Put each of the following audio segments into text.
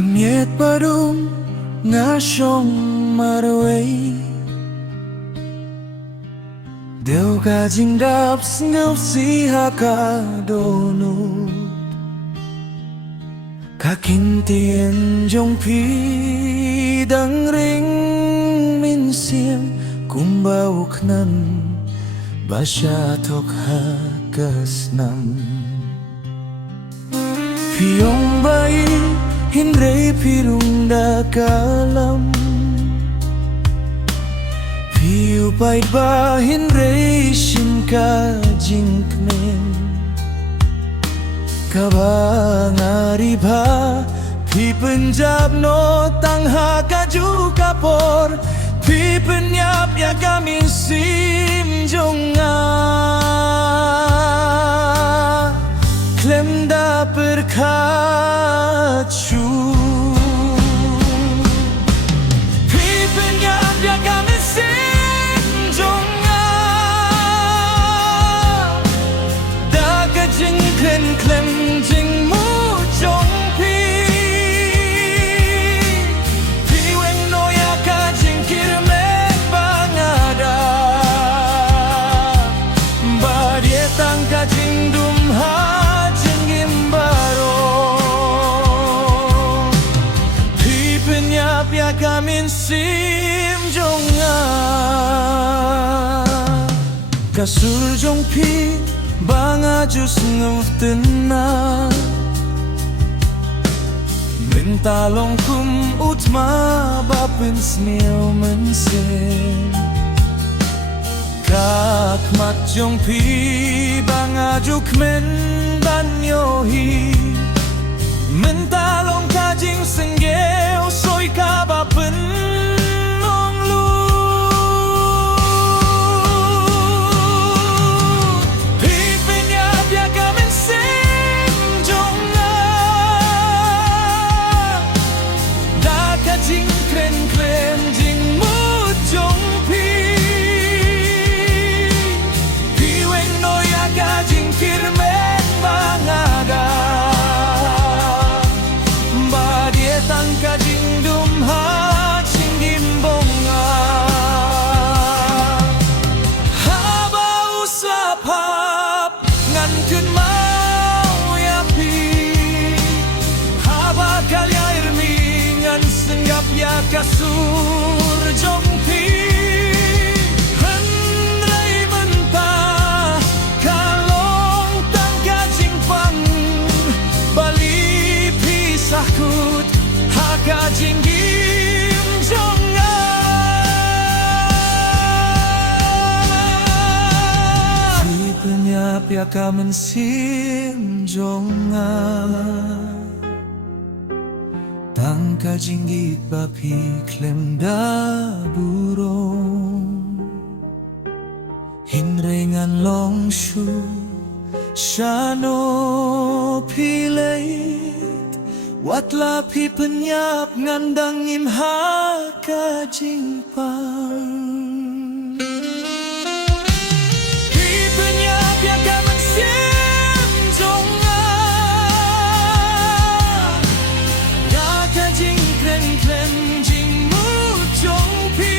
Hangit parum ngasyong marway Deu ka jingdap singap siha ka donut Kakintien jong pi dang ring min siem kumbauk nan basya tok hakas nam Piong bayi Hindray pirung dakalam Piu pait ba hindray shin ka jinkmen Kabangari ba Pi Punjab no tangha kaju kapor Pi penyap ya kami sim jonga Klem da perkacu Pi penyap ya kami sim jonga Da kajeng klen klem jing mu jong pi Pi weng no ya kajeng kirmen bangada Badie tang kajeng dum ha Pia kamin sim jonga Kasur jong pi banga jus nguftina Mentalong kum utma bapin smil mensin Kak mat jong pi banga juk men banyohi Mentalong kajing senggeo soy kaba penong lu Pipenya pia kamen sim jonga Da kajing kren kren jing mu jong pi Pi weng no ya kajing kirmen bangada Tangka jingdum ha cingim bonga Haba uslap hap ngan kun mau ya pi Haba kalya irmi ngan senggap ya kasur jong pi Hendrai mentah kalong tangka jingpang Bali pisahkut Haka jinggim jonga Si penyap ya kamen sim jonga Tangka jinggit bapi klem da burung Hinrengan long shu Shano pilay Watla pi penyap ngandangin haka jingpang Pi penyap ya kamen sim jonga Ya ka jing kren kren jing mu jong pi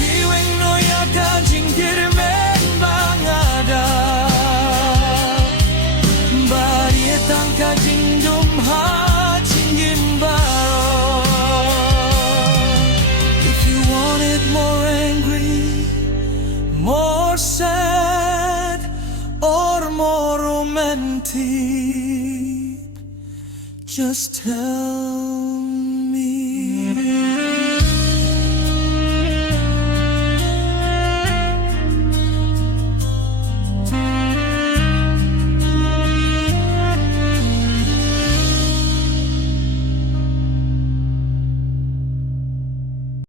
Pi weng no ya ka jing kirmen bangada Tangka jingdum ha cingim baro If you want it more angry, more sad or more romantic Just tell